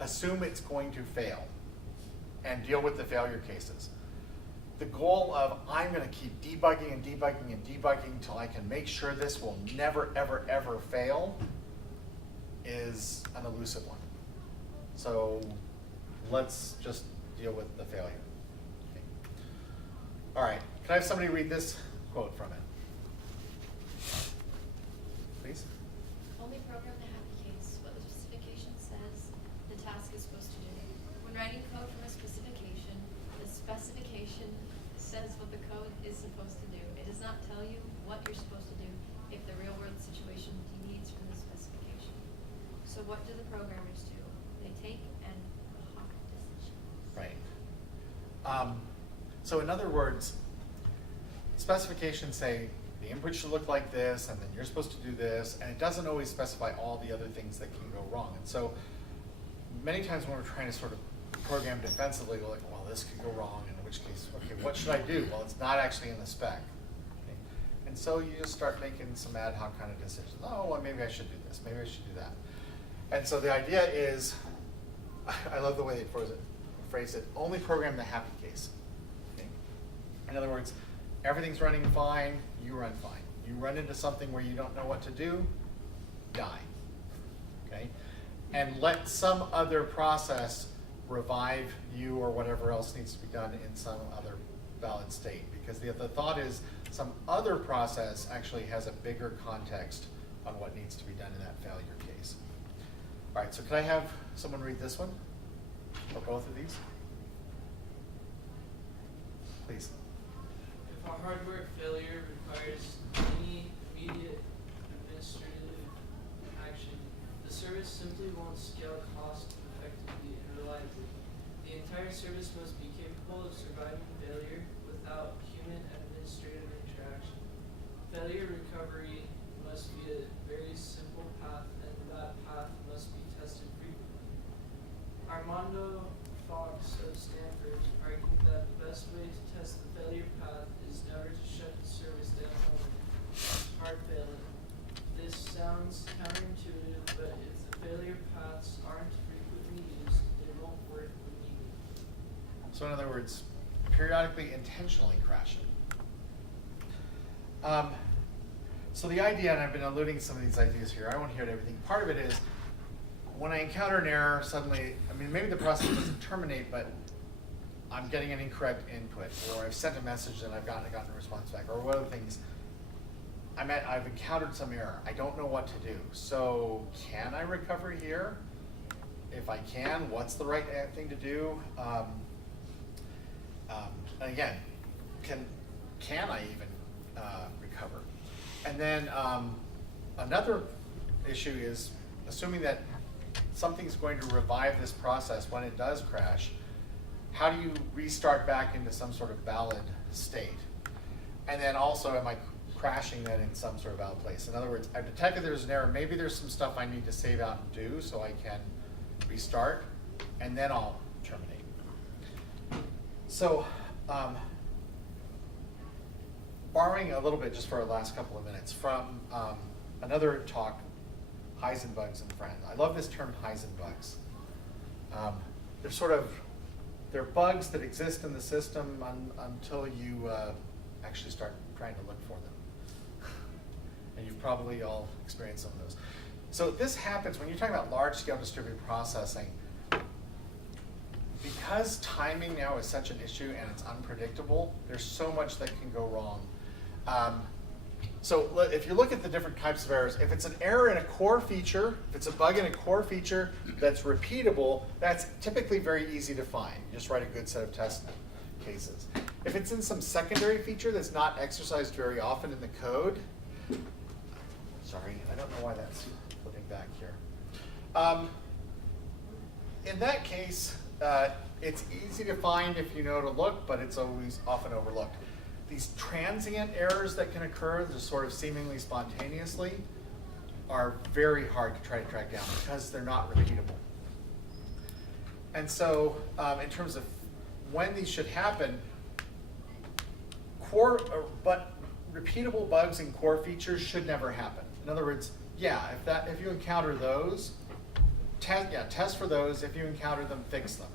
assume it's going to fail and deal with the failure cases. The goal of I'm going to keep debugging and debugging and debugging until I can make sure this will never, ever, ever fail is an elusive one. So let's just deal with the failure. Okay. All right, can I have somebody read this quote from it? Please. Only program the happy case, what the specification says the task is supposed to do. When writing code from a specification, the specification says what the code is supposed to do. It does not tell you what you're supposed to do if the real world situation deviates from the specification. So what do the programmers do? They take and hawk decisions. Right. So in other words, specifications say the input should look like this, and then you're supposed to do this, and it doesn't always specify all the other things that can go wrong. And so many times when we're trying to sort of program defensively, we're like, well, this could go wrong, in which case, okay, what should I do? Well, it's not actually in the spec. Okay? And so you just start making some ad hoc kind of decisions. Oh, well, maybe I should do this, maybe I should do that. And so the idea is, I love the way they phrase it, only program the happy case. Okay? In other words, everything's running fine, you run fine. You run into something where you don't know what to do, die. Okay? And let some other process revive you or whatever else needs to be done in some other valid state. Because the thought is some other process actually has a bigger context on what needs to be done in that failure case. All right, so could I have someone read this one? Or both of these? Please. If a hardware failure requires any immediate administrative action, the service simply won't scale cost effectively and reliably. The entire service must be capable of surviving failure without human administrative interaction. Failure recovery must be a very simple path, and that path must be tested frequently. Armando Fox of Stanford argued that the best way to test the failure path is never to shut the service down when hard failing. This sounds counterintuitive, but if the failure paths aren't frequently used, they won't work when needed. So in other words, periodically intentionally crashing. So the idea, and I've been alluding to some of these ideas here, I won't hit everything. Part of it is, when I encounter an error, suddenly, I mean, maybe the process doesn't terminate, but I'm getting an incorrect input, or I've sent a message and I've gotten a response back, or what other things. I've encountered some error. I don't know what to do. So can I recover here? If I can, what's the right thing to do? And again, can I even recover? And then another issue is assuming that something's going to revive this process when it does crash. How do you restart back into some sort of valid state? And then also, am I crashing then in some sort of valid place? In other words, I've detected there's an error. Maybe there's some stuff I need to save out and do so I can restart, and then I'll terminate. So, borrowing a little bit just for our last couple of minutes from another talk, Heisenbugs and Friends. I love this term Heisenbugs. They're bugs that exist in the system until you actually start trying to look for them. And you've probably all experienced some of those. So this happens when you're talking about large-scale distributed processing. Because timing now is such an issue and it's unpredictable, there's so much that can go wrong. So if you look at the different types of errors, if it's an error in a core feature, if it's a bug in a core feature that's repeatable, that's typically very easy to find. You just write a good set of test cases. If it's in some secondary feature that's not exercised very often in the code, sorry, I don't know why that's flipping back here. In that case, it's easy to find if you know to look, but it's always often overlooked. These transient errors that can occur, just sort of seemingly spontaneously, are very hard to try to track down because they're not repeatable. And so in terms of when these should happen, but repeatable bugs in core features should never happen. In other words, yeah, if you encounter those, test for those. If you encounter them, fix them.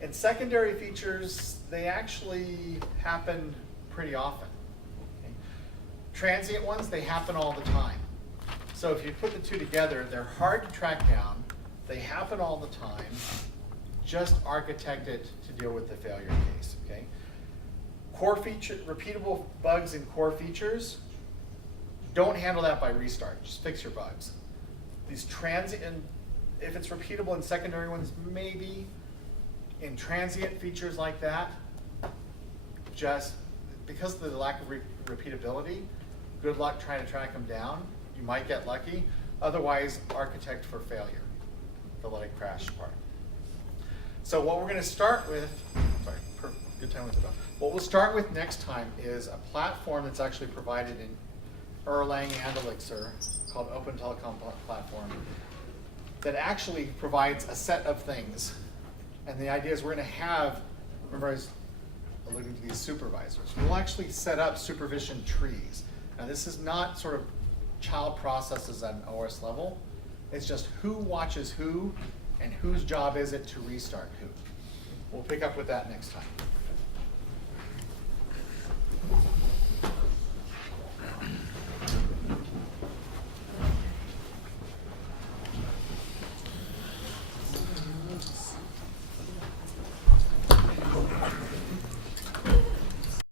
In secondary features, they actually happen pretty often. Okay? Transient ones, they happen all the time. So if you put the two together, they're hard to track down, they happen all the time, just architect it to deal with the failure case, okay? Core feature, repeatable bugs in core features, don't handle that by restart, just fix your bugs. These transient, if it's repeatable in secondary ones, maybe. In transient features like that, just because of the lack of repeatability, good luck trying to track them down. You might get lucky. Otherwise, architect for failure, the let it crash part. So what we're going to start with, good time with it. What we'll start with next time is a platform that's actually provided in Erlang and Elixir called Open Telecom Platform that actually provides a set of things. And the idea is we're going to have, remember I was alluding to these supervisors, we'll actually set up supervision trees. Now this is not sort of child processes at an OS level. It's just who watches who and whose job is it to restart who. We'll pick up with that next time.